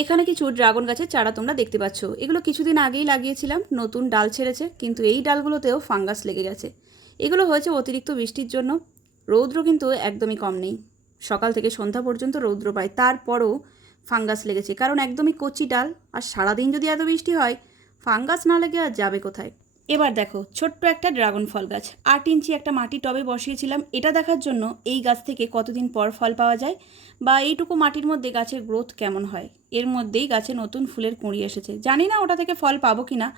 এখানে কিছু ড্রাগন গাছের চারা তোমরা দেখতে পাচ্ছ। এগুলো কিছুদিন আগেই লাগিয়েছিলাম, নতুন ডাল ছেড়েছে, কিন্তু এই ডালগুলোতেও ফাঙ্গাস লেগে গেছে। এগুলো হয়েছে অতিরিক্ত বৃষ্টির জন্য। রৌদ্র কিন্তু একদমই কম নেই, সকাল থেকে সন্ধ্যা পর্যন্ত রৌদ্র পায়, তারপরও ফাঙ্গাস লেগেছে, কারণ একদমই কচি ডাল। আর সারাদিন যদি এত বৃষ্টি হয়, ফাঙ্গাস না লেগে আর যাবে কোথায়। এবার দেখো, ছোট্ট একটা ড্রাগন ফল গাছ 8 ইঞ্চি একটা মাটির টবে বসিয়েছিলাম, এটা দেখার জন্য এই গাছ থেকে কতদিন পর ফল পাওয়া যায় বা এইটুকু মাটির মধ্যে গাছের গ্রোথ কেমন হয়। এর মধ্যেই গাছে নতুন ফুলের কুঁড়ি এসেছে, জানি না ওটা থেকে ফল পাবো কিনা।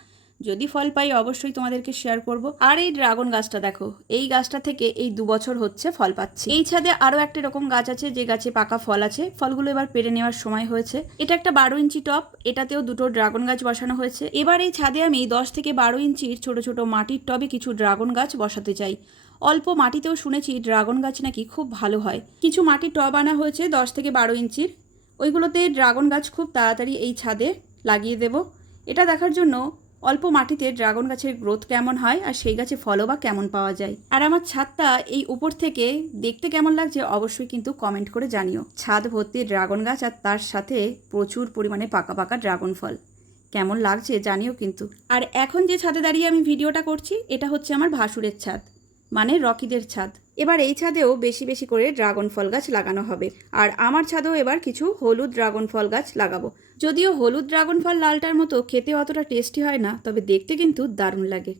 যদি ফল পাই অবশ্যই তোমাদেরকে শেয়ার করব। আর এই ড্রাগন গাছটা দেখো, এই গাছটা থেকে এই 2 বছর হচ্ছে ফল পাচ্ছি। এই ছাদে আরও একটা এরকম গাছ আছে, যে গাছে পাকা ফল আছে, ফলগুলো এবার পেরে নেওয়ার সময় হয়েছে। এটা একটা 12 ইঞ্চি টব, এটাতেও দুটো ড্রাগন গাছ বসানো হয়েছে। এবার এই ছাদে আমি 10 থেকে 12 ইঞ্চির ছোট ছোট মাটির টবে কিছু ড্রাগন গাছ বসাতে চাই। অল্প মাটিতেও শুনেছি ড্রাগন গাছ নাকি খুব ভালো হয়। কিছু মাটির টব আনা হয়েছে 10 থেকে 12 ইঞ্চির, ওইগুলোতে ড্রাগন গাছ খুব তাড়াতাড়ি এই ছাদে লাগিয়ে দেব। এটা দেখার জন্য অল্প মাটিতে ড্রাগন গাছের গ্রোথ কেমন হয় আর সেই গাছে ফলও বা কেমন পাওয়া যায়। আর আমার ছাদটা এই উপর থেকে দেখতে কেমন লাগছে অবশ্যই কিন্তু কমেন্ট করে জানিও। ছাদ ভর্তি ড্রাগন গাছ আর তার সাথে প্রচুর পরিমাণে পাকা পাকা ড্রাগন ফল, কেমন লাগছে জানিও কিন্তু। আর এখন যে ছাদে দাঁড়িয়ে আমি ভিডিওটা করছি, এটা হচ্ছে আমার ভাসুরের ছাদ, মানে রকিদের ছাদ। এবার এই ছাদেও বেশি বেশি করে ড্রাগন ফল গাছ লাগানো হবে। আর আমার ছাদেও এবার কিছু হলুদ ড্রাগন ফল গাছ লাগাবো। যদিও হলুদ ড্রাগন ফল লালটার মতো খেতে অতটা টেস্টি হয় না, তবে দেখতে কিন্তু দারুণ লাগে।